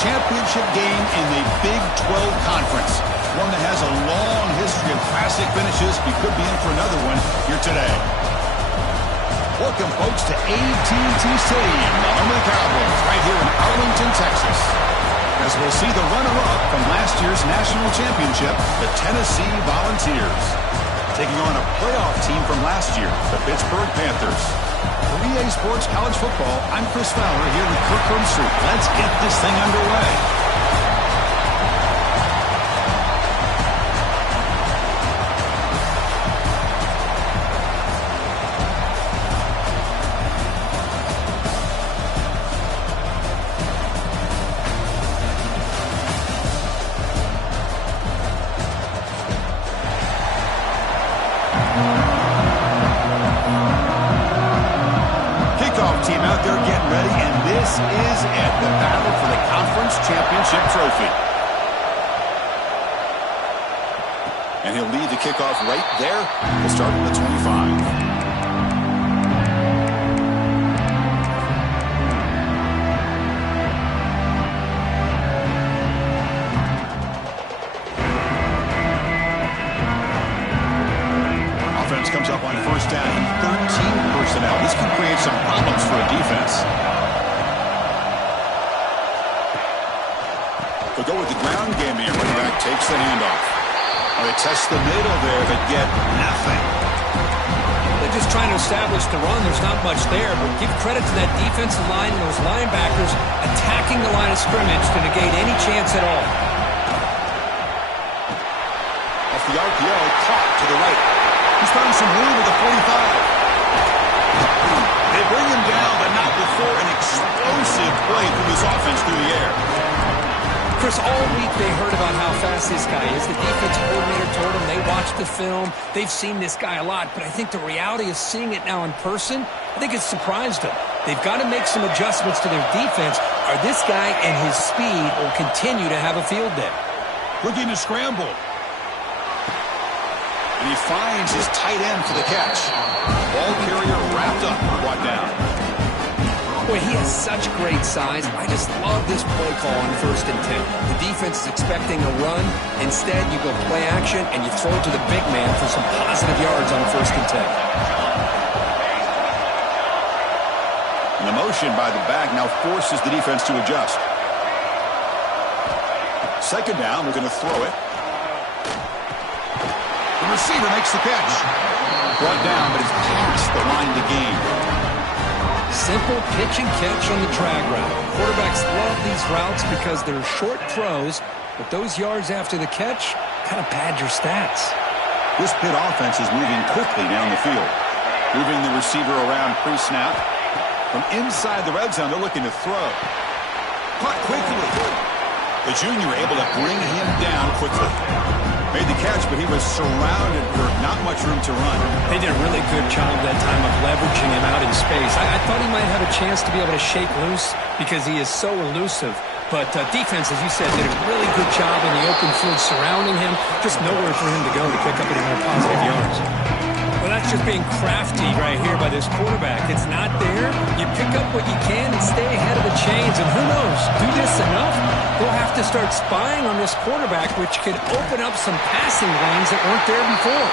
championship game in the Big 12 Conference. One that has a long history of classic finishes. We could be in for another one here today. Welcome, folks, to AT&T Stadium, the home of the Cowboys, right here in Arlington, Texas. As we'll see the runner-up from last year's national championship, the Tennessee Volunteers, taking on a playoff team from last year, the Pittsburgh Panthers. For EA Sports College Football, I'm Chris Fowler here with Kirk Herbstreit. Let's get this thing underway. Team out there getting ready, and this is it, the battle for the conference championship trophy. And he'll lead the kickoff right there. We'll start with the 25. Comes up on first down and 13 personnel. This can create some problems for a defense. They'll go with the ground game here. Running back takes the handoff. They test the middle there, but get nothing. They're just trying to establish the run. There's not much there, but give credit to that defensive line and those linebackers attacking the line of scrimmage to negate any chance at all. Off the RPO, caught to the right. He's found some room at the 45. They bring him down, but not before an explosive play from this offense through the air. Chris, all week they heard about how fast this guy is. The defense coordinator told them they watched the film. They've seen this guy a lot, but I think the reality of seeing it now in person, I think it's surprised them. They've got to make some adjustments to their defense, or this guy and his speed will continue to have a field day. Looking to scramble. And he finds his tight end for the catch. Ball carrier wrapped up, brought down. Boy, he has such great size. I just love this play call on 1st and 10. The defense is expecting a run. Instead, you go play action, and you throw it to the big man for some positive yards on 1st and 10. And the motion by the back now forces the defense to adjust. 2nd down, we're going to throw it. The receiver makes the catch. Brought down, but it's past the line to gain. Simple pitch and catch on the drag route. Quarterbacks love these routes because they're short throws, but those yards after the catch kind of pad your stats. This Pitt offense is moving quickly down the field. Moving the receiver around pre-snap. From inside the red zone, they're looking to throw. Caught quickly. The junior able to bring him down quickly. Made the catch, but he was surrounded for not much room to run. They did a really good job that time of leveraging him out in space. I thought he might have a chance to be able to shake loose because he is so elusive. But defense, as you said, did a really good job in the open field surrounding him. Just nowhere for him to go to pick up any more positive yards. Well, that's just being crafty right here by this quarterback. It's not there. You pick up what you can and stay ahead of the chains. And who knows, do this enough, they'll have to start spying on this quarterback, which could open up some passing lanes that weren't there before.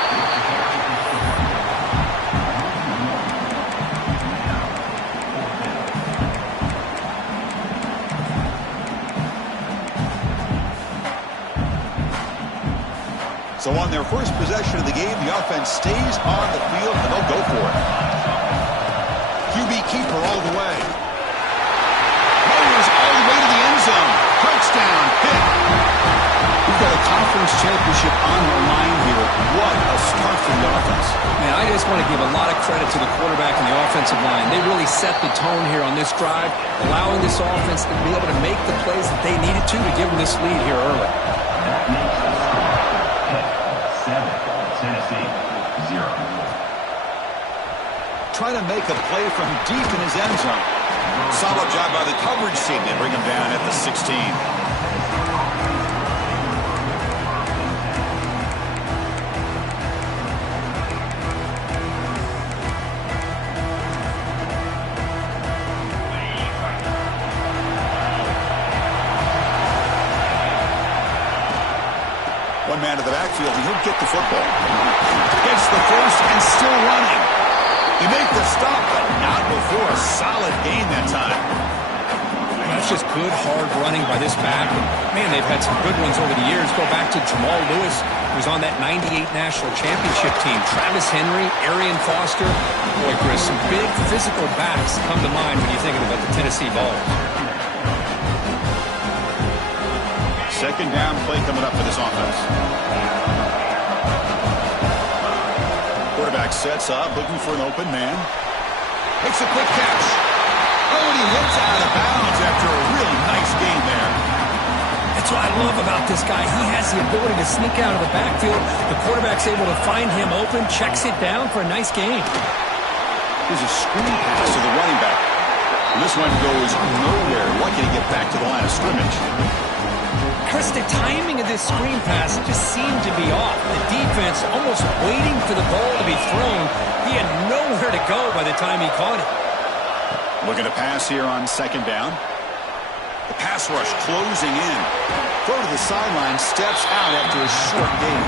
So on their first possession of the game, the offense stays on the field, and they'll go for it. QB keeper all the way. Mowers all the way to the end zone. Touchdown, Pitt. We've got a conference championship on the line here. What a start for the offense. Man, I just want to give a lot of credit to the quarterback and the offensive line. They really set the tone here on this drive, allowing this offense to be able to make the plays that they needed to give them this lead here early. Tennessee, 0. Trying to make a play from deep in his end zone. Solid job by the coverage team. They bring him down at the 16. One man to the backfield, and he'll get the football. Gets the first and still running. They make the stop, but not before a solid gain that time. That's just good, hard running by this back. And, man, they've had some good ones over the years. Go back to Jamal Lewis, who was on that 98 National Championship team. Travis Henry, Arian Foster. Boy, Chris, some big physical backs come to mind when you're thinking about the Tennessee Vols. Second down play coming up for this offense. Quarterback sets up, looking for an open man. Makes a quick catch. Oh, and he hits out of bounds after a really nice gain there. That's what I love about this guy. He has the ability to sneak out of the backfield. The quarterback's able to find him open, checks it down for a nice gain. Here's a screen pass to the running back. And this one goes nowhere. Lucky to get back to the line of scrimmage. Chris, the timing of this screen pass just seemed to be off. The defense almost waiting for the ball to be thrown. He had nowhere to go by the time he caught it. Looking to pass here on second down. The pass rush closing in. Throw to the sideline, steps out after a short gain.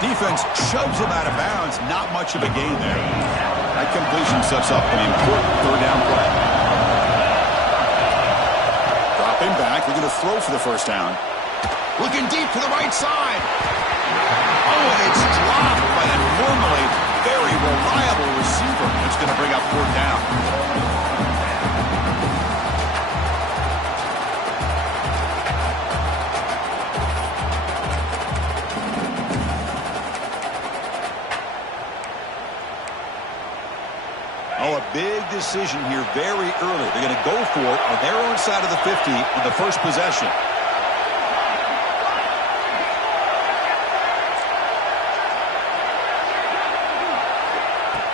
Defense shoves him out of bounds. Not much of a gain there. That completion sets up an important third down play. Dropping back, looking to throw for the first down. Looking deep to the right side. Oh, and it's dropped by that normally very reliable receiver. It's going to bring up fourth down. Oh, a big decision here very early. They're going to go for it on their own side of the 50 on the first possession.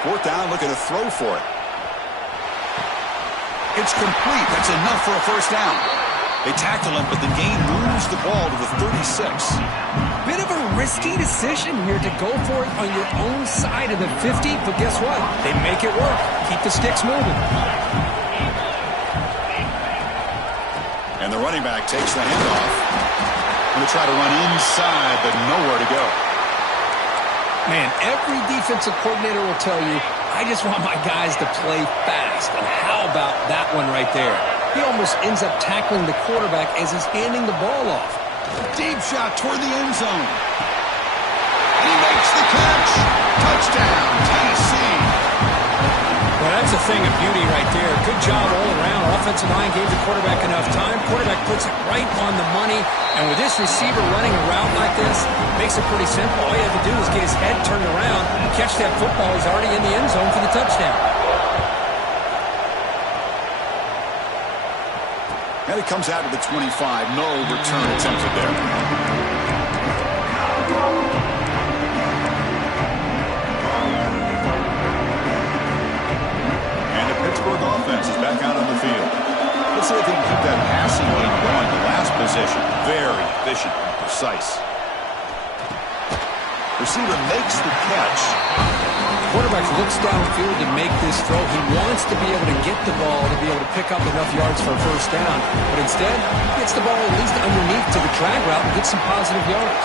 Fourth down, looking to throw for it. It's complete. That's enough for a first down. They tackle him, but the gain moves the ball to the 36. Bit of a risky decision here to go for it on your own side of the 50, but guess what? They make it work. Keep the sticks moving. And the running back takes the handoff. Going to try to run inside, but nowhere to go. Man, every defensive coordinator will tell you, I just want my guys to play fast. And how about that one right there? He almost ends up tackling the quarterback as he's handing the ball off. Deep shot toward the end zone. And he makes the catch. Touchdown, Tennessee. Well, that's a thing of beauty right there. Good job all around. Offensive line gave the quarterback enough time. Quarterback puts it right on the money. And with this receiver running a route like this, makes it pretty simple. All you have to do is get his head turned around, catch that football. He's already in the end zone for the touchdown. And it comes out of the 25. No return attempted there. And the Pittsburgh offense is back out on the field. Let's see if they can keep that passing game going. The last possession, very efficient and precise. Receiver makes the catch. Quarterback looks downfield to make this throw. He wants to be able to get the ball to be able to pick up enough yards for a first down. But instead, he gets the ball at least underneath to the drag route and gets some positive yards.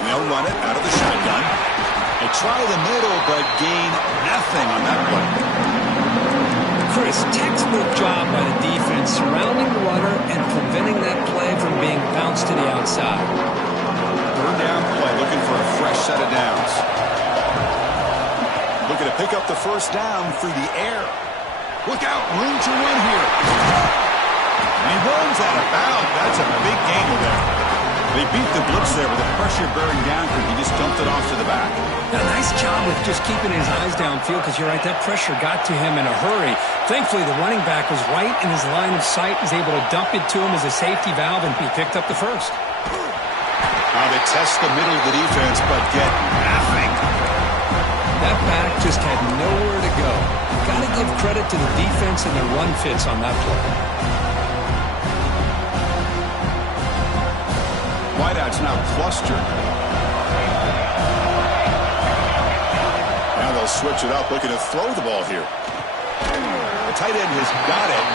And they'll run it out of the shotgun. They try the middle, but gain nothing on that play. Chris, textbook job by the defense surrounding the runner and preventing that play from being bounced to the outside. Third down play, looking for a fresh set of downs. Looking to pick up the first down through the air. Look out, room to run here. And he runs out of bounds. That's a big gain there. They beat the blitz there with the pressure bearing down because he just dumped it off to the back. A nice job with just keeping his eyes downfield because you're right, that pressure got to him in a hurry. Thankfully, the running back was right in his line of sight, was able to dump it to him as a safety valve, and he picked up the first. Now they test the middle of the defense, but get nothing. That back just had nowhere to go. Got to give credit to the defense and their run fits on that play. Wideouts now clustered. Now they'll switch it up, looking to throw the ball here. The tight end has got it.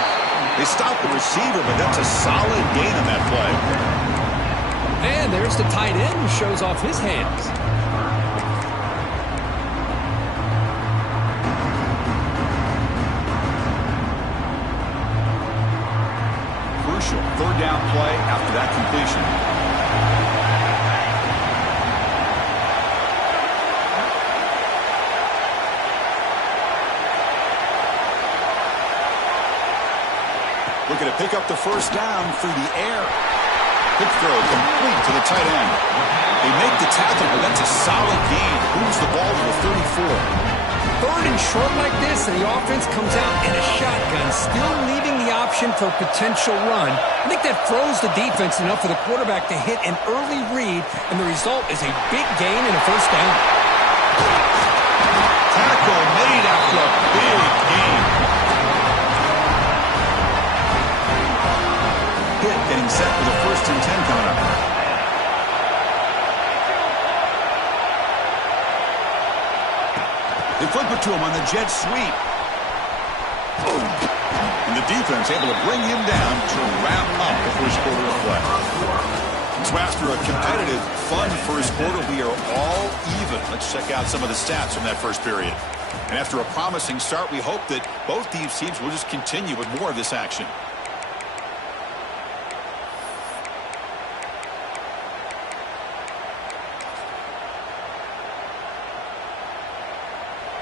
They stop the receiver, but that's a solid gain on that play. And there's the tight end who shows off his hands. Crucial third down play after that completion. Looking to pick up the first down through the air. Quick throw complete to the tight end. They make the tackle, but that's a solid gain. Moves the ball to the 34. Third and short like this, and the offense comes out in a shotgun, still leaving the option for a potential run. I think that throws the defense enough for the quarterback to hit an early read, and the result is a big gain and a first down. Tackle made after a big gain. Hit getting set for the 1st and 10 coming up. They flip it to him on the jet sweep. And the defense able to bring him down to wrap up the first quarter of play. So after a competitive, fun first quarter, we are all even. Let's check out some of the stats from that first period. And after a promising start, we hope that both these teams will just continue with more of this action.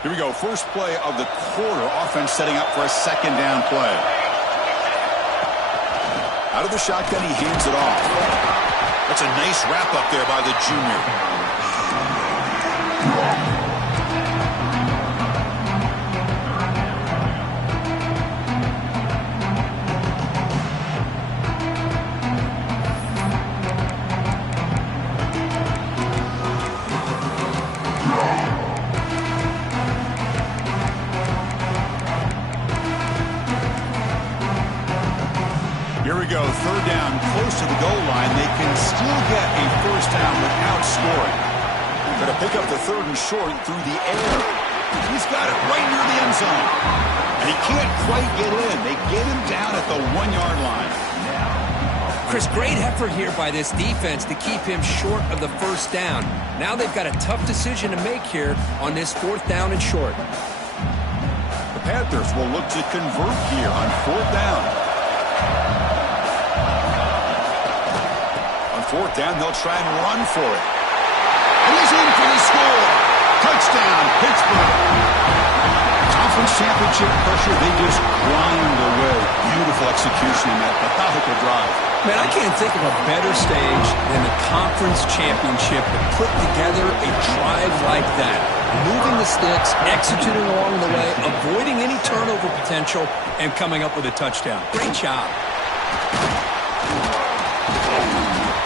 Here we go, first play of the quarter. Offense setting up for a second down play. Out of the shotgun, he hands it off. That's a nice wrap up there by the junior. Here we go, third down, close to the goal line. They can still get a first down without scoring. Going to pick up the third and short through the air. He's got it right near the end zone. And he can't quite get in. They get him down at the 1-yard line. Chris, great effort here by this defense to keep him short of the first down. Now they've got a tough decision to make here on this 4th down and short. The Panthers will look to convert here on 4th down. On 4th down, they'll try and run for it. And he's in for the score. Touchdown, Pittsburgh. Conference championship pressure, they just grind away. Beautiful execution in that methodical drive. Man, I can't think of a better stage than the conference championship to put together a drive like that. Moving the sticks, executing along the way, avoiding any turnover potential, and coming up with a touchdown. Great job.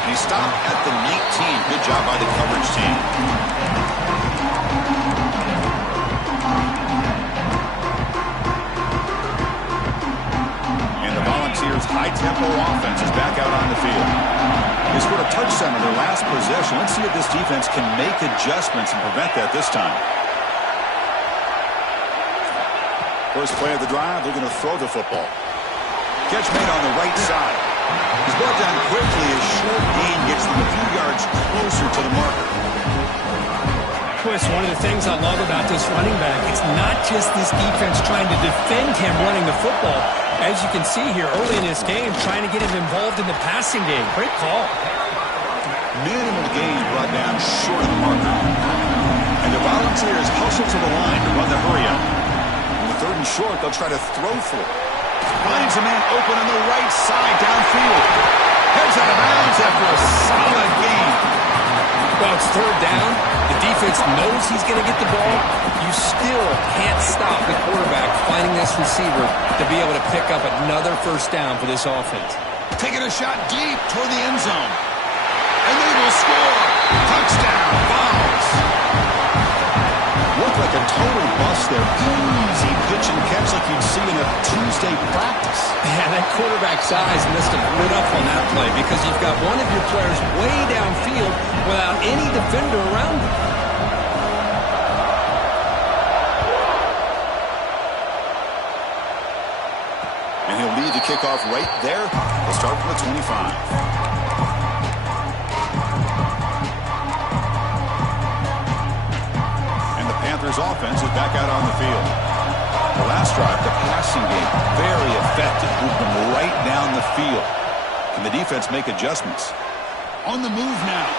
He stopped at the 19. Good job by the coverage team. And the Volunteers' high-tempo offense is back out on the field. They scored a touchdown on their last possession. Let's see if this defense can make adjustments and prevent that this time. First play of the drive, they're going to throw the football. Catch made on the right side. He's brought down quickly. His short gain gets them a few yards closer to the marker. Chris, one of the things I love about this running back, it's not just this defense trying to defend him running the football. As you can see here early in this game, trying to get him involved in the passing game. Great call. Minimal gain brought down short of the marker. And the Volunteers hustle to the line to run the hurry up. On the 3rd and short, they'll try to throw for it. Finds a man open on the right side downfield. Heads out of bounds after a solid gain. Well, it's 3rd down. The defense knows he's going to get the ball. You still can't stop the quarterback finding this receiver to be able to pick up another first down for this offense. Taking a shot deep toward the end zone. And they will score. Touchdown, Vols. Looked like a total bust there. Easy pitch and catch like you'd see in a Tuesday practice. Man, that quarterback's eyes must have lit up on that play because you've got one of your players way downfield without any defender around him. And he'll lead the kickoff right there. They'll start from the 25. passing game. Very effective. Moved them right down the field. Can the defense make adjustments? On the move now.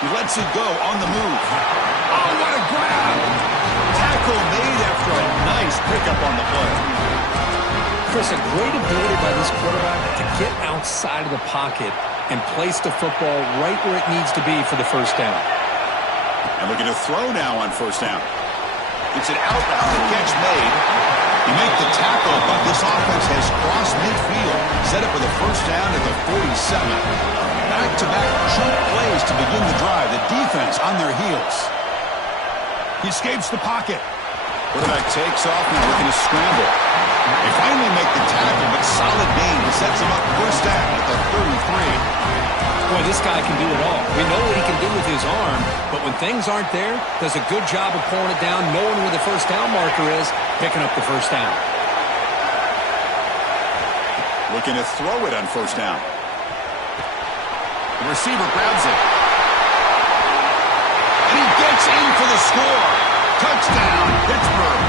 He lets it go on the move. Oh, what a grab! Tackle made after a nice pickup on the play. Chris, a great ability by this quarterback to get outside of the pocket and place the football right where it needs to be for the first down. And looking to throw now on first down. It's an outbound, the catch made. You make the tackle, but this offense has crossed midfield. Set up for the first down at the 47. Back-to-back chunk plays to begin the drive. The defense on their heels. He escapes the pocket. Quarterback takes off now looking to scramble. They finally make the tackle, but solid gain sets him up first down at the 33. Boy, this guy can do it all. We know what he can do with his arm, but when things aren't there, does a good job of pulling it down, knowing where the first down marker is, picking up the first down. Looking to throw it on first down. The receiver grabs it. And he gets in for the score. Touchdown, Pittsburgh.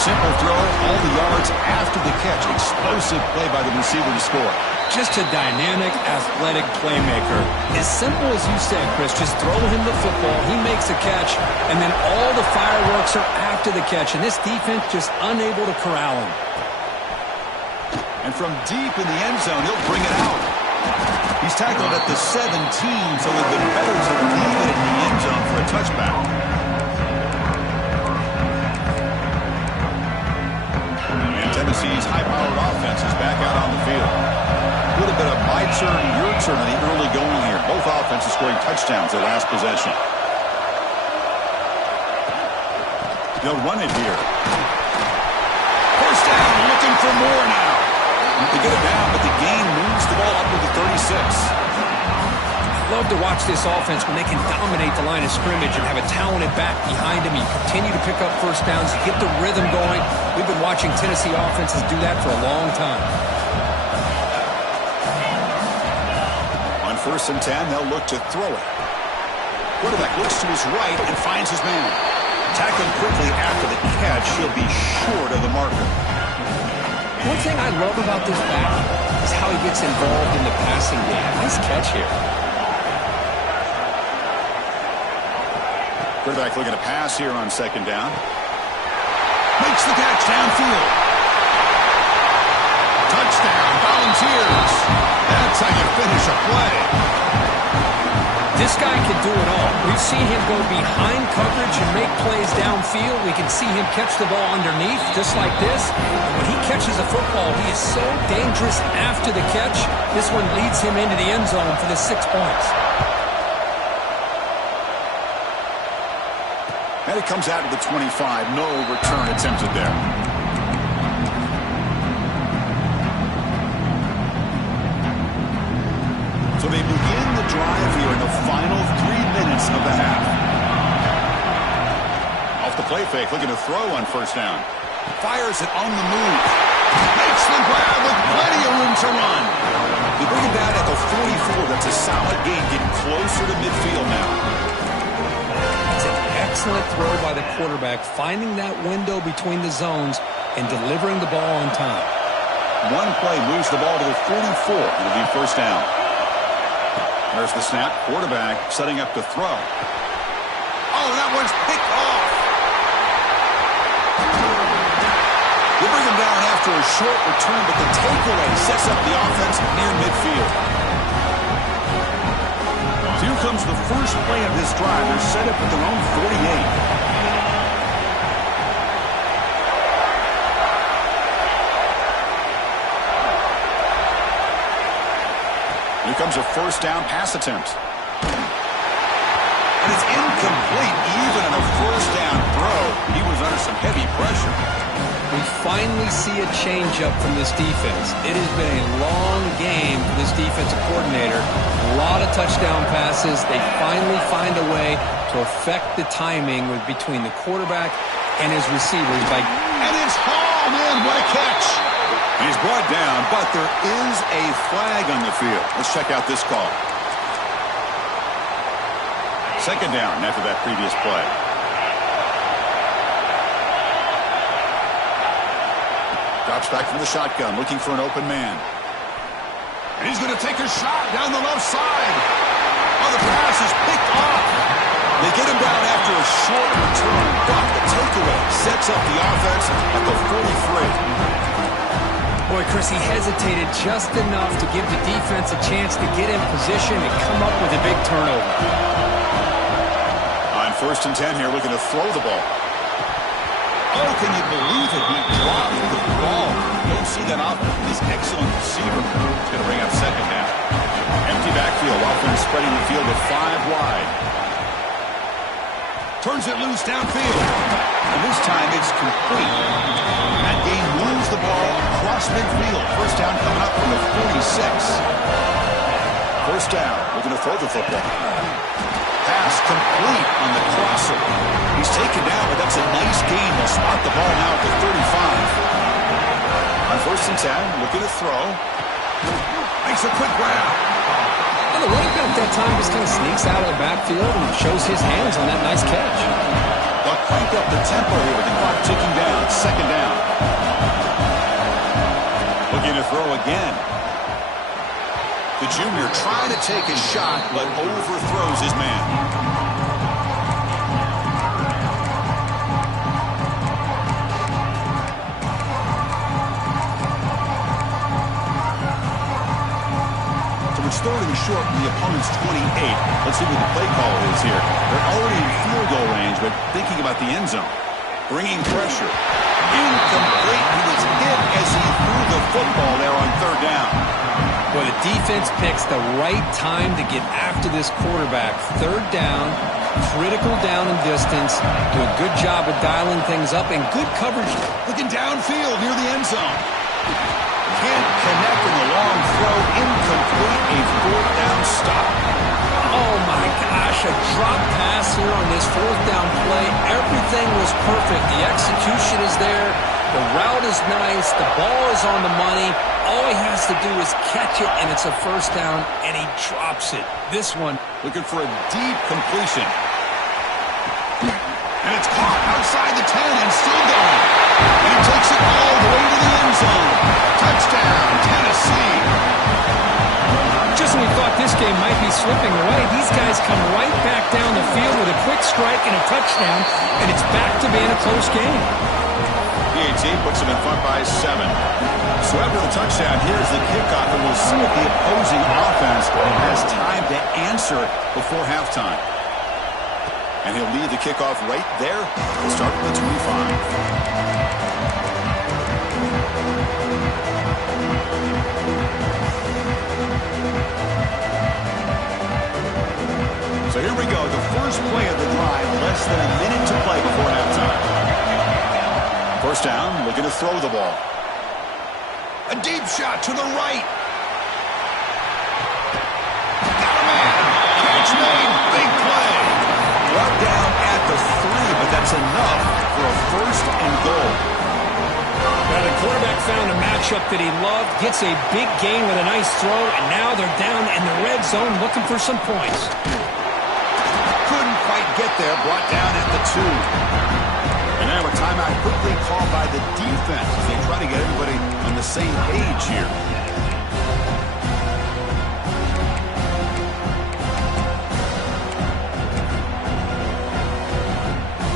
Simple throw, all the yards after the catch. Explosive play by the receiver to score. Just a dynamic, athletic playmaker. As simple as you said, Chris, just throw him the football, he makes a catch, and then all the fireworks are after the catch, and this defense just unable to corral him. And from deep in the end zone, he'll bring it out. He's tackled at the 17, so it would have been better to leave it in the end zone for a touchback. Tennessee's high-powered offense is back out on the field. A little bit of my turn, your turn in the early going here. Both offenses scoring touchdowns their last possession. They'll run it here. First down, looking for more now. They get it down, but the gain moves the ball up to the 36. Love to watch this offense when they can dominate the line of scrimmage and have a talented back behind them. You continue to pick up first downs, you get the rhythm going. We've been watching Tennessee offenses do that for a long time. On 1st and 10, they'll look to throw it. Quarterback looks to his right and finds his man. Tackling quickly after the catch, he'll be short of the marker. One thing I love about this back is how he gets involved in the passing game. Nice catch here. Quarterback looking to pass here on 2nd down. Makes the catch downfield. Touchdown, Volunteers. That's how you finish a play. This guy can do it all. We've seen him go behind coverage and make plays downfield. We can see him catch the ball underneath, just like this. And when he catches a football, he is so dangerous after the catch. This one leads him into the end zone for the 6 points. And it comes out to the 25. No return attempted there. So they begin the drive here in the final 3 minutes of the half. Off the play fake, looking to throw on first down. Fires it on the move. Makes the grab with plenty of room to run. They bring it down at the 44. That's a solid gain, getting closer to midfield now. Excellent throw by the quarterback, finding that window between the zones and delivering the ball on time. One play moves the ball to the 44. It'll be first down. There's the snap. Quarterback setting up to throw. Oh, that one's picked off. They bring him down after a short return, but the takeaway sets up the offense near midfield. Here comes the first play of this drive. They're set up at their own 48. Here comes a first down pass attempt. And it's incomplete, even on a first down throw. He was under some heavy pressure. We finally see a change-up from this defense. It has been a long game for this defensive coordinator. A lot of touchdown passes. They finally find a way to affect the timing between the quarterback and his receivers. And it's hauled in. What a catch. He's brought down, but there is a flag on the field. Let's check out this call. 2nd down after that previous play. Drops back from the shotgun, looking for an open man. And he's going to take a shot down the left side. Oh, the pass is picked off. They get him down after a short return, but the takeaway sets up the offense at the 43. Boy, Chris, he hesitated just enough to give the defense a chance to get in position and come up with a big turnover. On 1st and 10 here, looking to throw the ball. Oh, can you believe it? He dropped the ball. You don't see that often. This excellent receiver. He's going to bring up second half. Empty backfield. Offense spreading the field with 5 wide. Turns it loose downfield. And this time it's complete. That game moves the ball across midfield. First down coming up from the 46. First down. Looking to throw the football. Pass complete on the crosser. He's taken down, but that's a nice gain. They'll spot the ball now at the 35. On 1st and 10, looking to throw. Makes a quick grab. And the running back that time just kind of sneaks out of the backfield and shows his hands on that nice catch. They'll crank up the tempo here with the clock ticking down. Second down. Looking to throw again. The junior trying to take a shot, but overthrows his man. So it's 3rd and short from the opponent's 28. Let's see what the play call is here. They're already in field goal range, but thinking about the end zone. Bringing pressure. Incomplete. He was hit as he threw the football there on 3rd down. Well, the defense picks the right time to get after this quarterback. 3rd down, critical down and distance. Do a good job of dialing things up and good coverage. Looking downfield near the end zone. Can't connect in the long throw. Incomplete. A 4th down stop. Oh, my gosh. A drop pass here on this 4th down play. Everything was perfect. The execution is there. The route is nice. The ball is on the money. All he has to do is catch it, and it's a 1st down, and he drops it. This one. Looking for a deep completion. And it's caught outside the 10 and still going. And he takes it all the way to the end zone. Touchdown, Tennessee. Just when we thought this game might be slipping away, these guys come right back down the field with a quick strike and a touchdown, and it's back to being a close game. PAT puts them in front by 7. So after the touchdown, here's the kickoff, and we'll see if the opposing offense has time to answer before halftime. And he'll lead the kickoff right there. We'll start with the 25. So here we go, the first play of the drive, less than a minute to play before halftime. First down, looking to throw the ball. A deep shot to the right. Got a man. Catch made. Big play. Brought down at the 3, but that's enough for a 1st and goal. Now the quarterback found a matchup that he loved, gets a big gain with a nice throw, and now they're down in the red zone looking for some points. Couldn't quite get there. Brought down at the 2. And now a timeout quickly called by the defense as they try to get everybody on the same page here.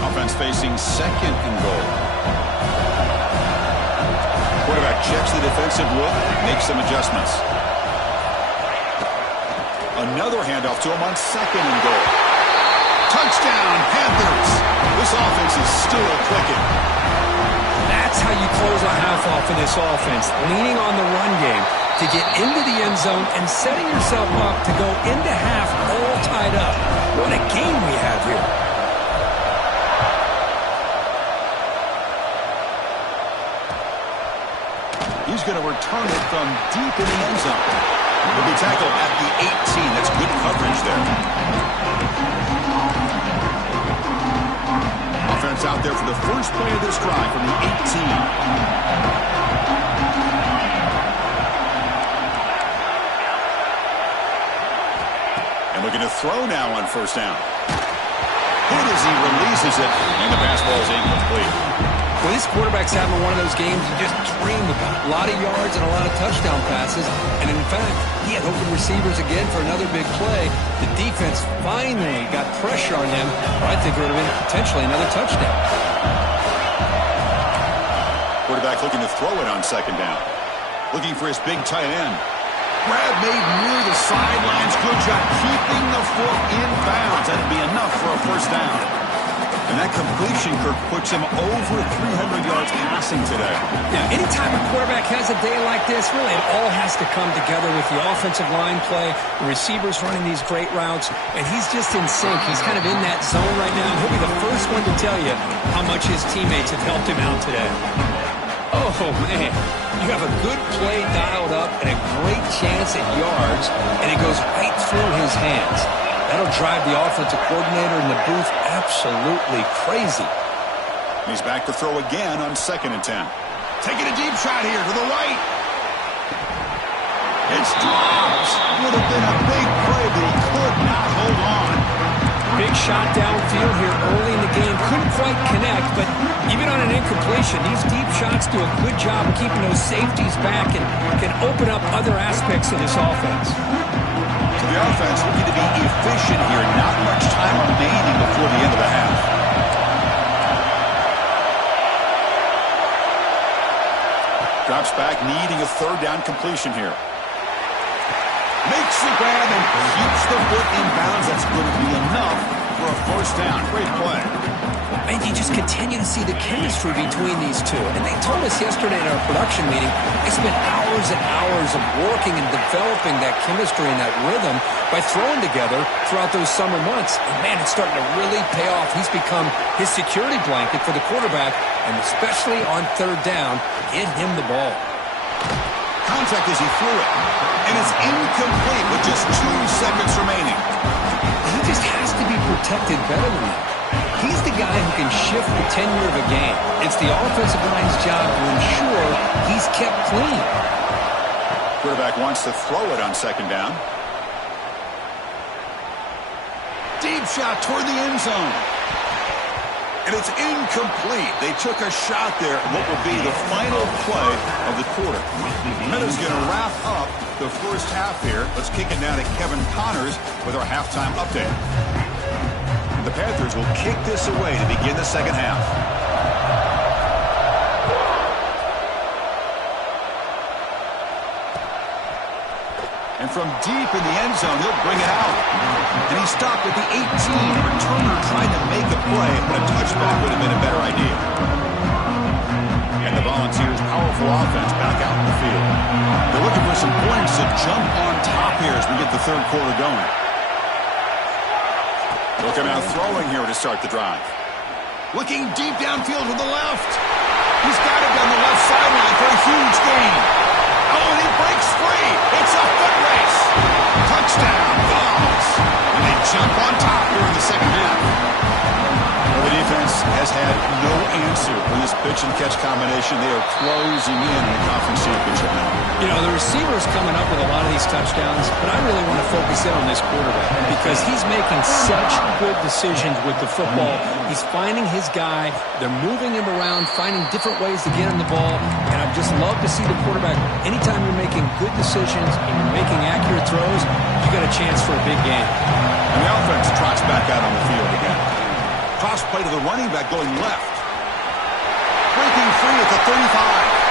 Offense facing 2nd and goal. Quarterback checks the defensive look, makes some adjustments. Another handoff to him on 2nd and goal. Touchdown, Panthers. This offense is still clicking. That's how you close a half off of this offense, leaning on the run game to get into the end zone and setting yourself up to go into half all tied up. What a game we have here. He's going to return it from deep in the end zone. He'll be tackled at the 18. That's good coverage there. Offense out there for the first play of this drive from the 18. And looking to throw now on 1st down. Hit as he releases it, and the pass ball is incomplete. Well, this quarterback's having one of those games you just dream about. A lot of yards and a lot of touchdown passes. And in fact, he had open receivers again for another big play. The defense finally got pressure on him, or I think it would have been potentially another touchdown. Quarterback looking to throw it on second down. Looking for his big tight end. Grab made near the sidelines. Good job keeping the foot in bounds. That'd be enough for a first down. And that completion, Kirk, puts him over 300 yards passing today. Now, anytime a quarterback has a day like this, really it all has to come together with the offensive line play, the receivers running these great routes, and he's just in sync. He's kind of in that zone right now. He'll be the first one to tell you how much his teammates have helped him out today. Oh, man. You have a good play dialed up and a great chance at yards, and it goes right through his hands. That'll drive the offensive coordinator in the booth absolutely crazy. He's back to throw again on 2nd and 10. Taking a deep shot here to the right. It's dropped. Would have been a big play, but he could not hold on. Big shot downfield here early in the game. Couldn't quite connect, but even on an incompletion, these deep shots do a good job of keeping those safeties back and can open up other aspects of this offense. So the offense looking to be efficient here. Not much time remaining before the end of the half. Drops back, needing a 3rd down completion here. Makes the grab and keeps the foot in bounds. That's going to be enough for a first down. Great play. And you just continue to see the chemistry between these two. And they told us yesterday in our production meeting, they spent hours and hours of working and developing that chemistry and that rhythm by throwing together throughout those summer months. And, man, it's starting to really pay off. He's become his security blanket for the quarterback, and especially on 3rd down, get him the ball. Contact as he threw it. And it's incomplete with just 2 seconds remaining. He just has to be protected better than that. He's the guy who can shift the tenure of a game. It's the offensive line's job to ensure he's kept clean. Quarterback wants to throw it on 2nd down. Deep shot toward the end zone. And it's incomplete. They took a shot there. What will be the final play of the quarter. Minuta's going to wrap up the first half here. Let's kick it now to Kevin Connors with our halftime update. The Panthers will kick this away to begin the second half. And from deep in the end zone, he'll bring it out. And he stopped at the 18. A returner tried to make a play, but a touchback would have been a better idea. And the Volunteers' powerful offense back out in the field. They're looking for some points to jump on top here as we get the 3rd quarter going. Looking out throwing here to start the drive. Looking deep downfield to the left. He's got it down the left sideline for a huge gain. Oh, and he breaks free. It's a foot race. Touchdown, Vols. And they jump on top here in the second half. Well, the defense has had no answer for this pitch-and-catch combination. They are closing in the conference championship now. You know, the receiver's coming up with a lot of these touchdowns, but I really want to focus in on this quarterback because he's making such good decisions with the football. He's finding his guy. They're moving him around, finding different ways to get him the ball, and I just love to see the quarterback. Anytime you're making good decisions and you're making accurate throws, you got a chance for a big game. And the offense trots back out on the field again. Cross play to the running back going left. Breaking free at the 35.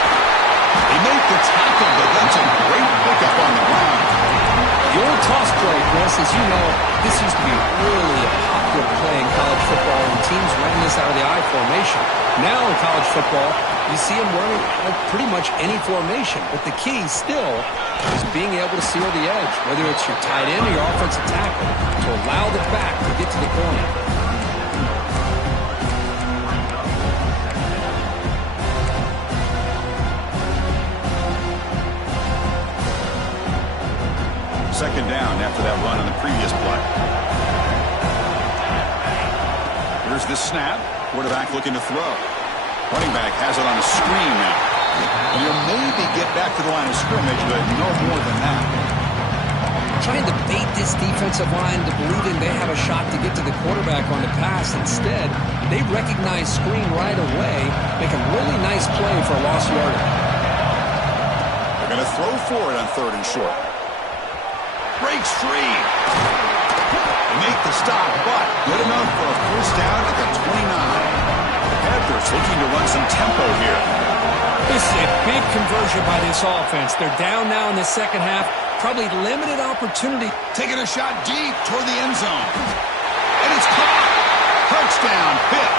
They make the tackle, but that's a great pickup on the ground. The old toss play, Chris, as you know, this used to be really a popular play in college football, and teams ran this out of the I formation. Now in college football, you see them running out of pretty much any formation, but the key still is being able to seal the edge, whether it's your tight end or your offensive tackle, to allow the back to get to the corner. Second down after that run on the previous play. Here's the snap. Quarterback looking to throw. Running back has it on a screen now. And he'll maybe get back to the line of scrimmage, but no more than that. trying to bait this defensive line to believing they have a shot to get to the quarterback on the pass. Instead, they recognize screen right away, make a really nice play for a lost yardage. They're going to throw for it on 3rd and short. Breaks free. They make the stop, but good enough for a first down at the 29. The Panthers looking to run some tempo here. This is a big conversion by this offense. They're down now in the second half. Probably limited opportunity. Taking a shot deep toward the end zone. And it's caught. Touchdown, Pitt.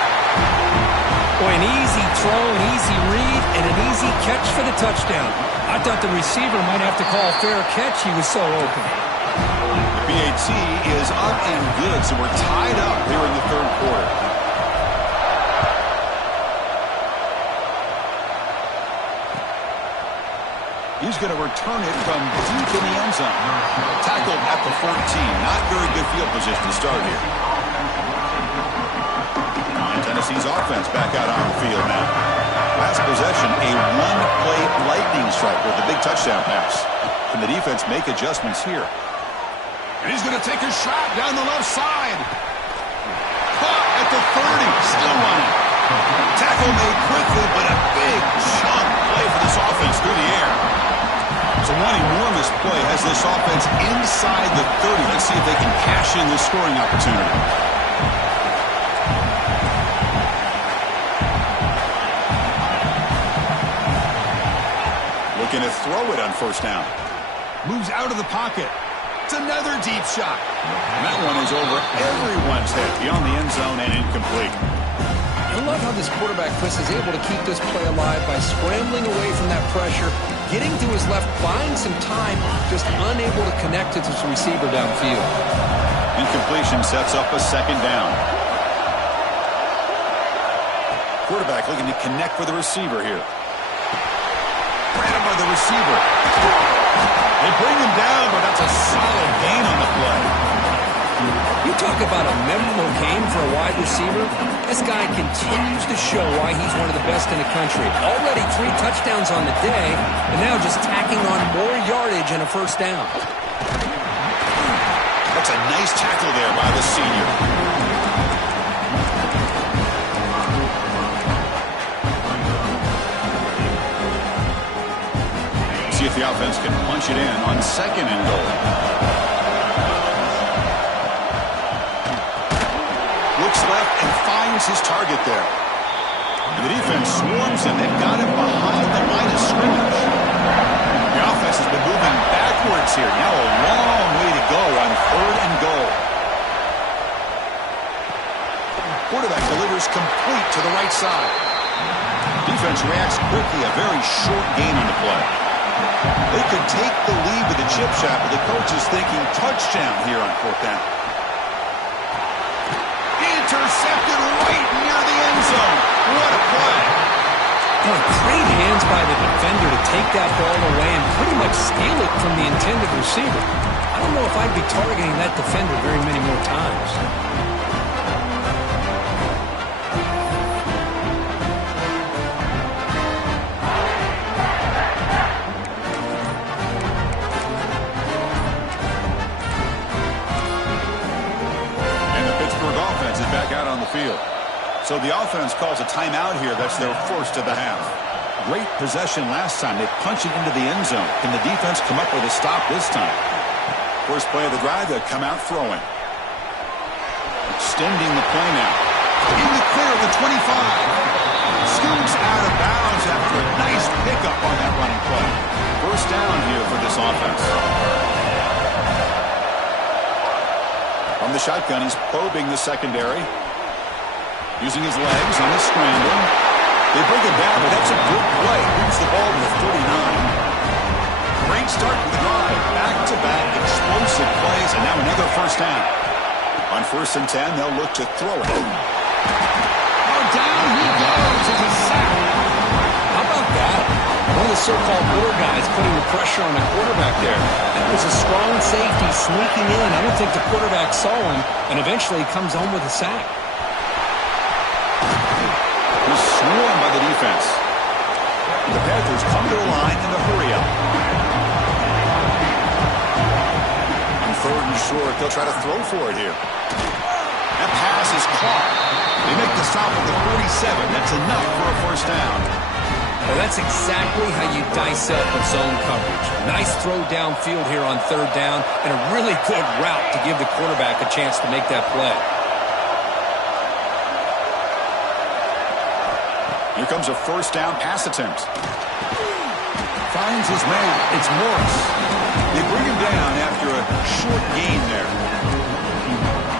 Boy, an easy throw, an easy read, and an easy catch for the touchdown. I thought the receiver might have to call a fair catch. He was so open. The BAT is up and good, so we're tied up here in the 3rd quarter. He's going to return it from deep in the end zone. Tackled at the 14. Not very good field position to start here. And Tennessee's offense back out on the field now. Last possession, a one-play lightning strike with a big touchdown pass. Can the defense make adjustments here? And he's going to take a shot down the left side. Caught at the 30. Still running. Tackle made quickly, but a big chunk play for this offense through the air. So one enormous play has this offense inside the 30. Let's see if they can cash in this scoring opportunity. Looking to throw it on 1st down. Moves out of the pocket. It's another deep shot. And that one is over everyone's head beyond the end zone and incomplete. I love how this quarterback, Chris, is able to keep this play alive by scrambling away from that pressure, getting to his left, buying some time, just unable to connect to his receiver downfield. Incompletion sets up a 2nd down. Quarterback looking to connect with the receiver here. Ran him by the receiver. They bring him down, but that's a solid gain on the play. You talk about a memorable game for a wide receiver. This guy continues to show why he's one of the best in the country. Already 3 touchdowns on the day, and now just tacking on more yardage and a 1st down. That's a nice tackle there by the senior. See if the offense can punch it in on 2nd and goal. Looks left and finds his target there. And the defense swarms him. They've got him behind the line of scrimmage. The offense has been moving backwards here. Now a long way to go on 3rd and goal. Quarterback delivers complete to the right side. Defense reacts quickly. A very short gain on the play. They could take the lead with a chip shot, but the coach is thinking touchdown here on 4th down. Intercepted right near the end zone. What a play. Boy, great hands by the defender to take that ball away and pretty much steal it from the intended receiver. I don't know if I'd be targeting that defender very many more times. Field. So the offense calls a timeout here. That's their 1st of the half. Great possession last time. They punch it into the end zone. Can the defense come up with a stop this time? First play of the drive, they'll come out throwing. Extending the play now. In the clear of the 25. Scoots out of bounds after a nice pickup on that running play. 1st down here for this offense. From the shotgun, he's probing the secondary. Using his legs on the scramble. They bring it down, but that's a good play. Moves the ball to the 39. Great start to the drive. Back-to-back explosive plays, and now another 1st down. On 1st and 10, they'll look to throw it. Oh, down he goes. It's a sack. How about that? One of the so-called little guys putting the pressure on the quarterback there. That was a strong safety sneaking in. I don't think the quarterback saw him, and eventually he comes home with a sack. Swarmed by the defense. The Panthers come to the line in the hurry up. 3rd and short. They'll try to throw for it here. That pass is caught. They make the stop at the 47. That's enough for a first down. Well, that's exactly how you dice up a zone coverage. Nice throw downfield here on 3rd down, and a really good route to give the quarterback a chance to make that play. Here comes a first down pass attempt. Finds his man. It's Morris. They bring him down after a short gain there.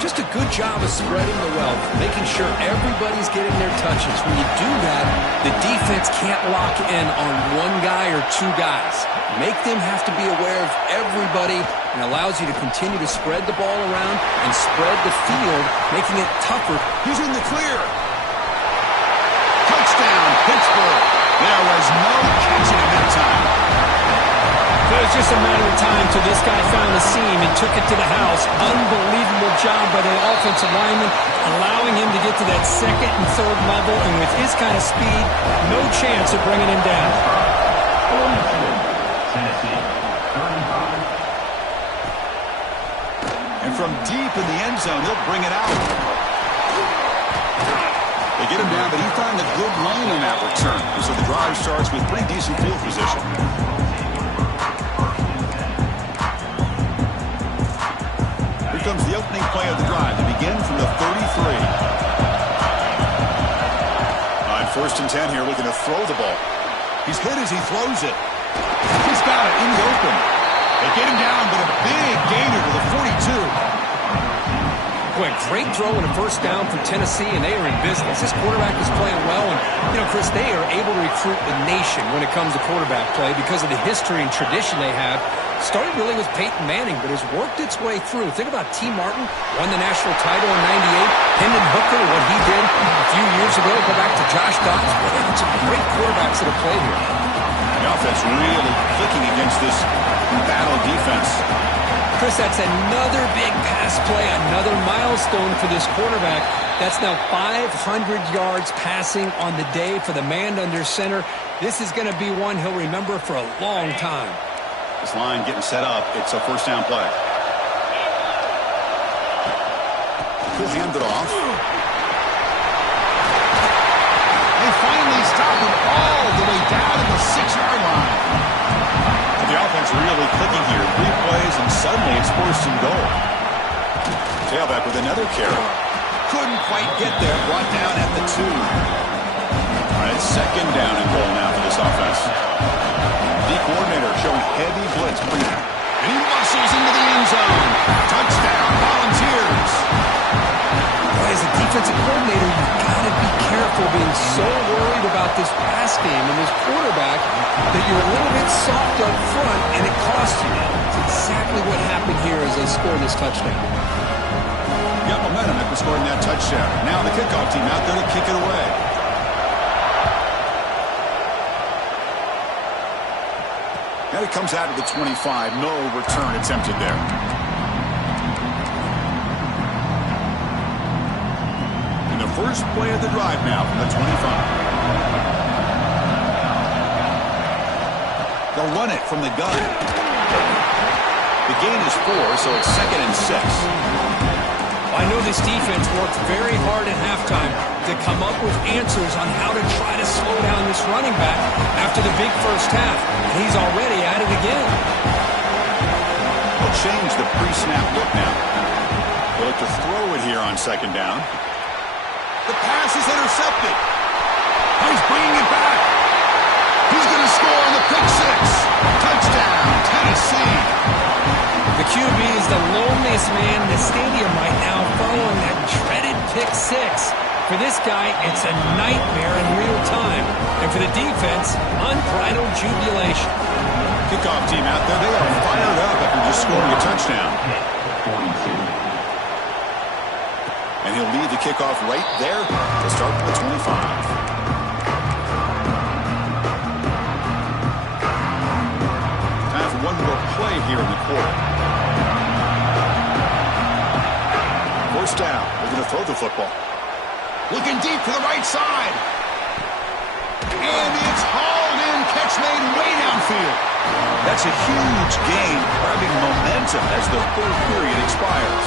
Just a good job of spreading the wealth, making sure everybody's getting their touches. When you do that, the defense can't lock in on one guy or two guys. Make them have to be aware of everybody, and allows you to continue to spread the ball around and spread the field, making it tougher. He's in the clear. Touchdown, Pittsburgh. There was no catching him that time. It was just a matter of time till this guy found the seam and took it to the house. Unbelievable job by the offensive lineman, allowing him to get to that 2nd and 3rd level, and with his kind of speed, no chance of bringing him down. And from deep in the end zone, they'll bring it out. They get him down, but he found a good lane on that return. So the drive starts with pretty decent field position. Here comes the opening play of the drive to begin from the 33. On 1st and 10 here, looking to throw the ball. He's hit as he throws it. He's got it in the open. They get him down, but a big gainer to the 42. Boy, great throw and a first down for Tennessee, and they are in business. This quarterback is playing well, and, Chris, they are able to recruit the nation when it comes to quarterback play because of the history and tradition they have. Started really with Peyton Manning, but has worked its way through. Think about T. Martin, won the national title in '98. Hendon Hooker, what he did a few years ago. Go back to Josh Dobbs. Boy, they've got some great quarterbacks that have played here. The offense really clicking against this battle defense. Chris, that's another big pass play, another milestone for this quarterback. That's now 500 yards passing on the day for the man under center. This is going to be one he'll remember for a long time. This line getting set up. It's a first down play. He'll hand it off. They finally stop him all the way down to the 6-yard line. The offense really clicking here. 3 plays, and suddenly it's 1st and goal. Tailback with another carry. Couldn't quite get there. Brought down at the 2. All right, 2nd down and goal now for this offense. The coordinator showing heavy blitz. And he muscles into the end zone. Touchdown, Volunteers. Boy, as a defensive coordinator, you've got to be careful being so worried about this pass game and this quarterback that you're a little bit soft up front, and it costs you. It's exactly what happened here as they scored this touchdown. Got momentum after scoring that touchdown. Now the kickoff team out there to kick it away. Now he comes out of the 25. No return attempted there. In the first play of the drive now from the 25. They'll run it from the gun. The gain is 4, so it's 2nd and 6. I know this defense worked very hard at halftime to come up with answers on how to try to slow down this running back after the big first half. And he's already at it again. They'll change the pre-snap look now. They'll look to throw it here on 2nd down. The pass is intercepted. Oh, he's bringing it back. He's going to score on the pick 6. Touchdown, Tennessee. The QB is the loneliest man in the stadium right now following that dreaded pick 6. For this guy, it's a nightmare in real time. And for the defense, unbridled jubilation. Kickoff team out there, they are fired up after just scoring a touchdown. And he'll lead the kickoff right there to start with the 25. One more play here in the quarter. First down. They're going to throw the football. Looking deep to the right side. And it's hauled in, catch catch made way downfield. That's a huge gain, grabbing momentum as the third period expires.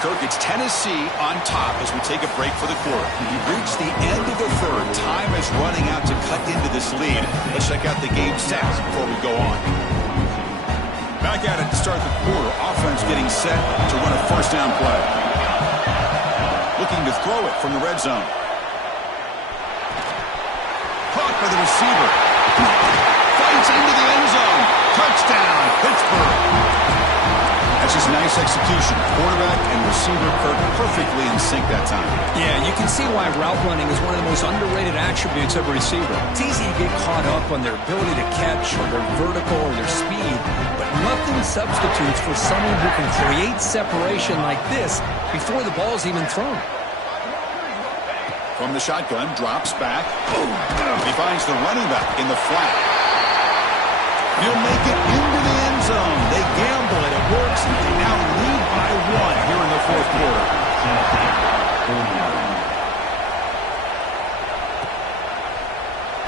Kirk, it's Tennessee on top as we take a break for the quarter. We've reached the end of the third. Time is running out to cut into this lead. Let's check out the game stats before we go on. Back at it to start the quarter. Offense getting set to run a first down play. Looking to throw it from the red zone. Caught by the receiver. Fights into the end zone. Touchdown, Pittsburgh. That's just nice execution. Quarterback and receiver Kirk perfectly in sync that time. Yeah, you can see why route running is one of the most underrated attributes of a receiver. It's easy to get caught up on their ability to catch or their vertical or their speed, but nothing substitutes for someone who can create separation like this before the ball's even thrown. From the shotgun, drops back. Boom. He finds the running back in the flat. He'll make it into the end zone. They gamble and it works, and they now lead by 1 here in the fourth quarter.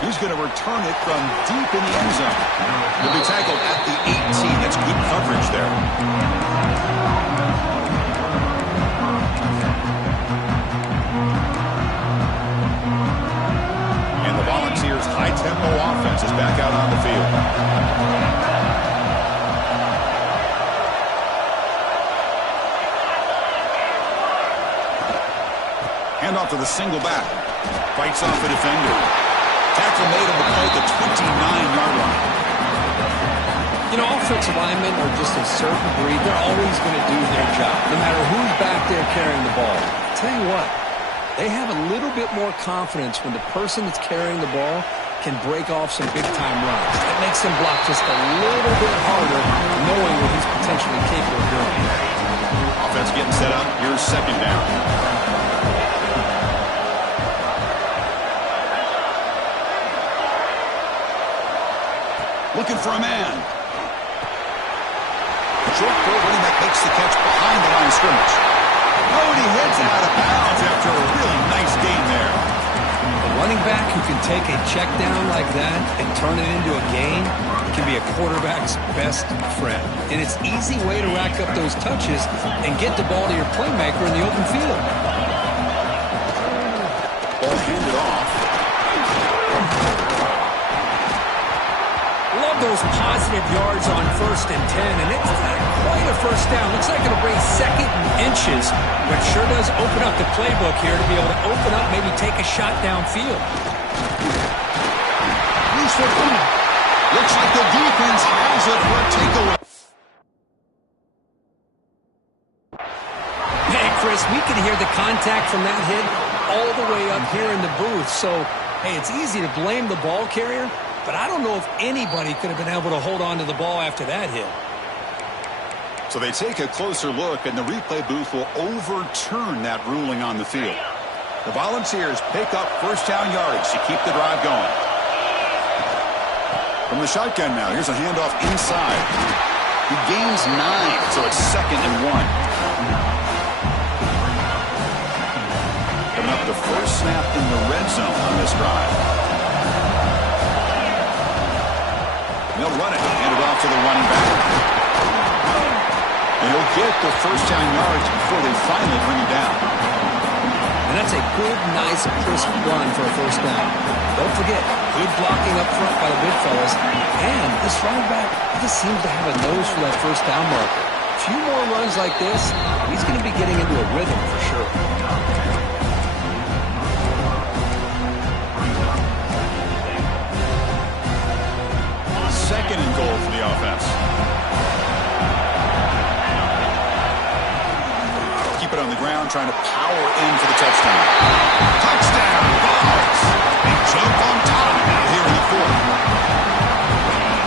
He's going to return it from deep in the end zone. He'll be tackled at the 18. That's good coverage there. And the Volunteers' high-tempo offense is back out on the field. Handoff to the single back. Fights off a defender. Tackle made on the play at the 29-yard line. You know, offensive linemen are just a certain breed. They're always going to do their job, no matter who's back there carrying the ball. I'll tell you what, they have a little bit more confidence when the person that's carrying the ball can break off some big-time runs. That makes them block just a little bit harder, knowing what he's potentially capable of doing. Offense getting set up. Here's second down. Looking for a man. Short throw, running back makes the catch behind the line of scrimmage. Oh, and he heads it out of bounds after a really nice gain there. A running back who can take a check down like that and turn it into a gain can be a quarterback's best friend. And it's an easy way to rack up those touches and get the ball to your playmaker in the open field. Ball handed off. Love those positive yards on 1st and 10, and it's not quite a first down. Looks like it'll bring second and inches, but sure does open up the playbook here to be able to open up, maybe take a shot downfield. Looks like the defense has it for a takeaway. Hey, Chris, we can hear the contact from that hit all the way up here in the booth. So, hey, it's easy to blame the ball carrier, but I don't know if anybody could have been able to hold on to the ball after that hit. So they take a closer look, and the replay booth will overturn that ruling on the field. The Volunteers pick up first down yardage to keep the drive going. From the shotgun now, here's a handoff inside. He gains 9, so it's 2nd and 1. Coming up the first snap in the red zone on this drive. They'll run it, hand it off to the running back. And he'll get the first down yards before they finally bring him down. And that's a good, nice, crisp run for a first down. Don't forget, good blocking up front by the big fellas. And this running back just seems to have a nose for that first down marker. A few more runs like this, he's going to be getting into a rhythm for sure. 2nd and goal for the offense. Keep it on the ground, trying to power in for the touchdown. Touchdown, Vols! They jump on top now here in the fourth.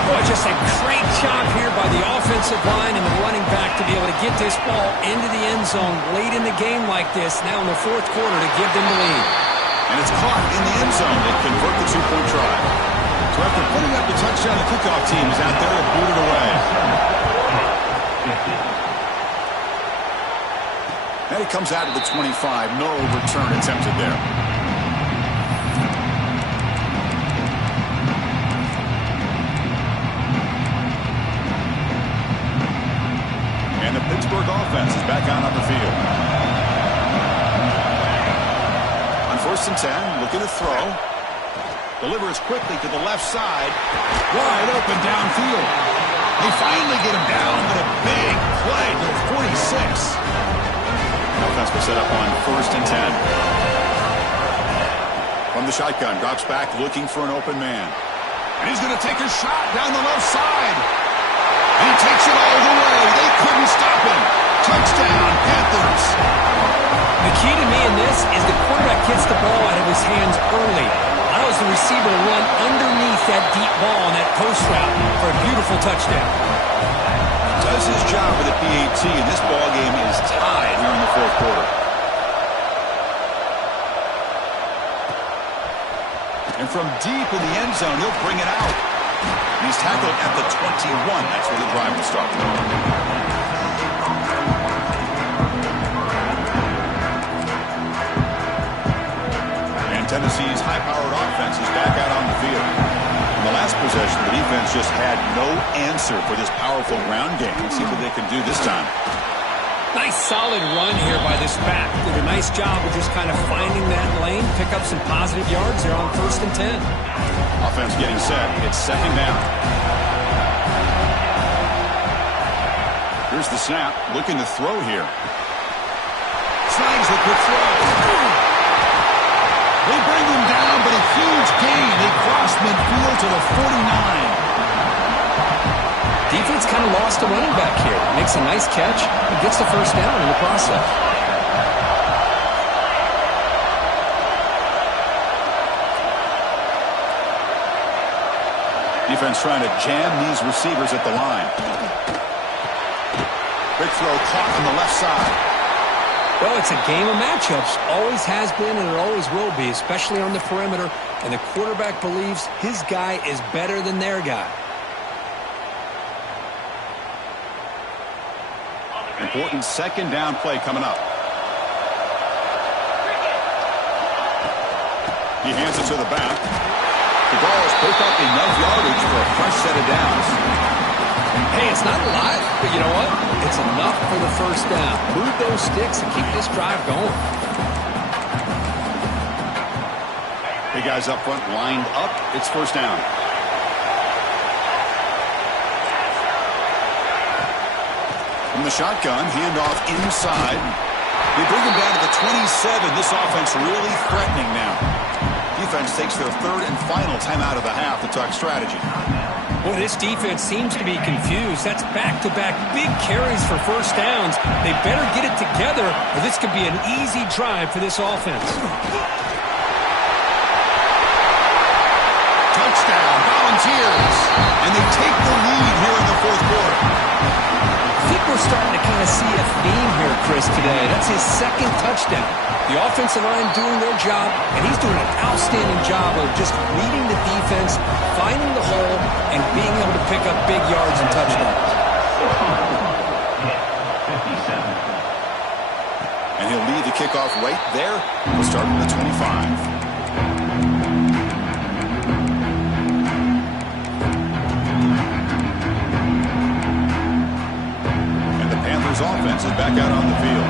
Boy, just a great job here by the offensive line and the running back to be able to get this ball into the end zone late in the game like this, now in the fourth quarter, to give them the lead. And it's caught in the end zone. They convert the 2-point try. So after putting up the touchdown, the kickoff team is out there to boot it away. And he comes out of the 25. No return attempted there. Pittsburgh offense is back out on the field. On 1st and 10, looking to throw. Delivers quickly to the left side. Wide open downfield. They finally get him down, but a big play to the 46. Offense will set up on 1st and 10. From the shotgun, drops back looking for an open man. And he's going to take a shot down the left side. And he takes it all the way. They couldn't stop him. Touchdown, Panthers. The key to me in this is the quarterback gets the ball out of his hands early. Allows the receiver to run underneath that deep ball on that post route for a beautiful touchdown. Does his job with the PAT, and this ball game is tied here in the 4th quarter. And from deep in the end zone, he'll bring it out. And he's tackled at the 21. That's where the drive will start. And Tennessee's high-powered offense is back out on the field. In the last possession, the defense just had no answer for this powerful ground game. Let's see what they can do this time. Nice solid run here by this back. Did a nice job of just kind of finding that lane, pick up some positive yards there on 1st and 10. Offense getting set. It's 2nd down. Here's the snap. Looking to throw here. Snags the quick throw. They bring him down, but a huge gain. They cross midfield to the 49. Defense kind of lost a running back here. Makes a nice catch and gets the 1st down in the process. Defense trying to jam these receivers at the line. Big throw caught on the left side. Well, it's a game of matchups. Always has been and it always will be, especially on the perimeter. And the quarterback believes his guy is better than their guy. Important 2nd down play coming up. He hands it to the back. The Gauls pick up enough yardage for a fresh set of downs. Hey, it's not a lot, but you know what? It's enough for the 1st down. Move those sticks and keep this drive going. Big guys up front lined up. It's 1st down. From the shotgun, handoff inside. They bring him down to the 27. This offense really threatening now. Defense takes their 3rd and final timeout of the half to talk strategy. Boy, this defense seems to be confused. That's back-to-back big carries for 1st downs. They better get it together, or this could be an easy drive for this offense. Touchdown, Volunteers. And they take the lead here in the 4th quarter. I think we're starting to kind of see a theme here, Chris, today. That's his 2nd touchdown. The offensive line doing their job, and he's doing an outstanding job of just reading the defense, finding the hole, and being able to pick up big yards and touchdowns. And he'll lead the kickoff right there. We'll start from the 25. Offense is back out on the field.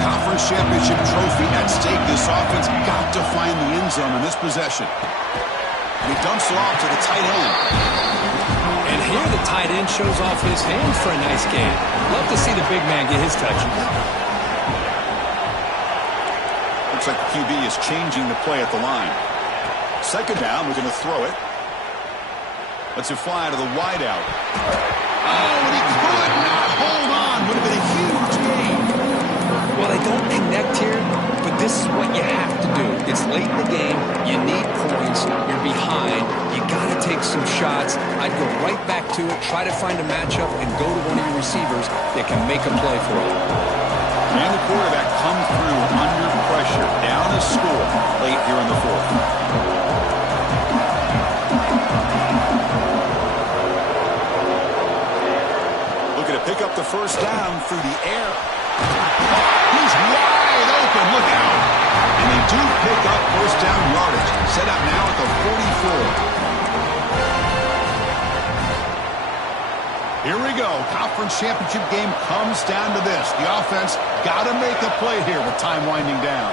Conference championship trophy at stake. This offense got to find the end zone in this possession. And he dumps it off to the tight end. And here the tight end shows off his hands for a nice gain. Love to see the big man get his touches. Looks like the QB is changing the play at the line. 2nd down, we're going to throw it. Lets it fly to the wideout. Oh, and he could not hold on. Would have been a huge gain. Well, they don't connect here, but this is what you have to do. It's late in the game. You need points. You're behind. You got to take some shots. I'd go right back to it, try to find a matchup, and go to one of your receivers that can make a play for you. And the quarterback come through under pressure, down a score late here in the 4th. Pick up the 1st down through the air. He's wide open. Look out. And they do pick up 1st down yardage. Set up now at the 44. Here we go. Conference championship game comes down to this. The offense got to make a play here with time winding down.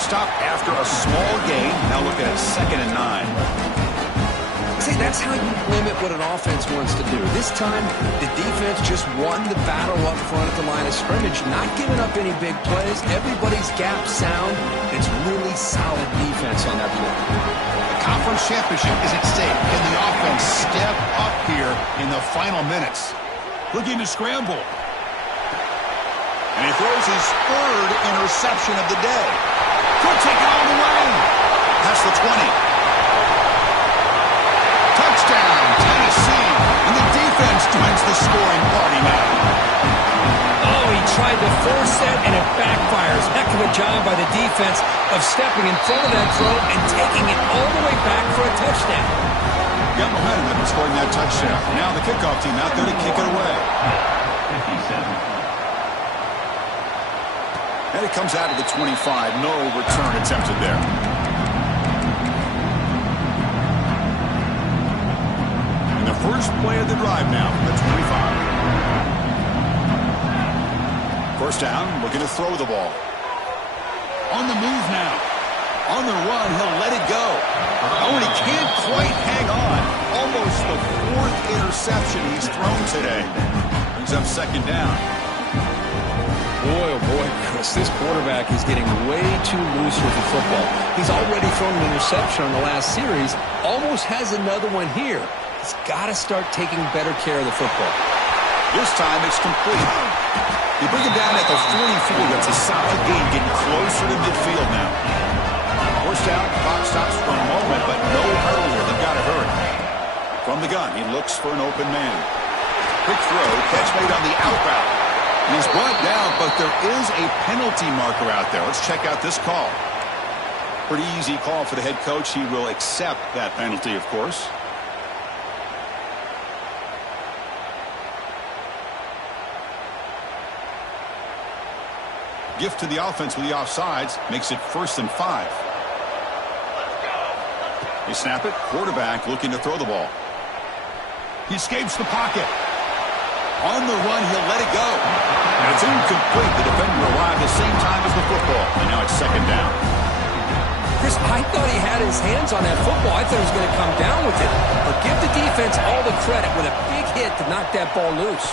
Stop after a small gain. Now look at 2nd and 9. See, that's how you limit what an offense wants to do. This time, the defense just won the battle up front at the line of scrimmage, not giving up any big plays. Everybody's gap sound. It's really solid defense on that play. The conference championship is at stake. Can the offense step up here in the final minutes? Looking to scramble. And he throws his 3rd interception of the day. Could take it all the way. That's the 20. Touchdown, Tennessee. And the defense joins the scoring party now. Oh, he tried to force that, and it backfires. Heck of a job by the defense of stepping in front of that throw and taking it all the way back for a touchdown. Got momentum after scoring that touchdown. Now the kickoff team out there to kick it away. 57. And it comes out of the 25. No return attempted there. First play of the drive now from the 25. First down, looking to throw the ball. On the move now. On the run, he'll let it go. Oh, and he can't quite hang on. Almost the 4th interception he's thrown today. Brings up 2nd down. Boy, oh boy, Chris, this quarterback is getting way too loose with the football. He's already thrown an interception on the last series. Almost has another one here. He's got to start taking better care of the football. This time it's complete. You bring him down at the 44. That's a solid gain, getting closer to midfield now. First down, clock stops for a moment, but no hurdle here. They've got to hurry. From the gun, he looks for an open man. Quick throw, catch made on the out route. And he's brought down, but there is a penalty marker out there. Let's check out this call. Pretty easy call for the head coach. He will accept that penalty, of course. Gift to the offense with the offsides makes it 1st and 5. They snap it. Quarterback looking to throw the ball. He escapes the pocket. On the run, he'll let it go. And it's incomplete. The defender arrived the same time as the football. And now it's 2nd down. Chris, I thought he had his hands on that football. I thought he was going to come down with it. But give the defense all the credit with a big hit to knock that ball loose.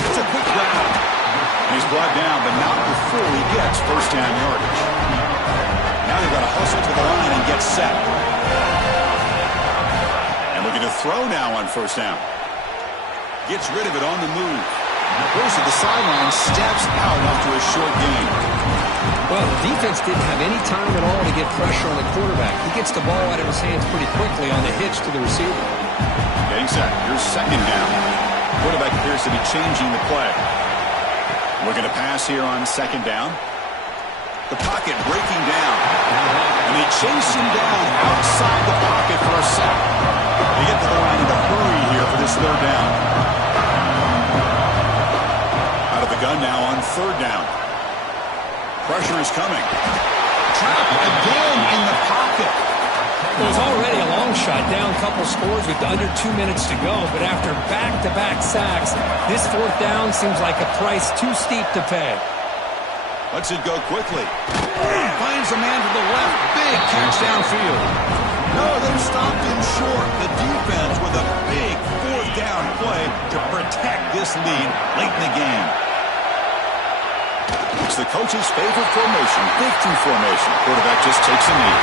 It's a quick round. He's brought down, but not before he gets 1st down yardage. Now they've got to hustle to the line and get set. And looking to throw now on 1st down. Gets rid of it on the move. Goes to the sideline, steps out after a short gain. Well, the defense didn't have any time at all to get pressure on the quarterback. He gets the ball out of his hands pretty quickly on the hitch to the receiver. Getting set. Here's 2nd down. Quarterback appears to be changing the play. Looking to pass here on 2nd down. The pocket breaking down. And they chase him down outside the pocket for a sack. They get to the line in a hurry here for this 3rd down. Out of the gun now on 3rd down. Pressure is coming. Trapped again in the pocket. Well, it's already a long shot, down a couple scores with under 2 minutes to go. But after back-to-back sacks, this 4th down seems like a price too steep to pay. Lets it go quickly. Finds a man to the left. Big catch downfield. No, they stopped him short. The defense with a big 4th down play to protect this lead late in the game. It's the coach's favorite formation, 50 formation. Quarterback just takes a knee.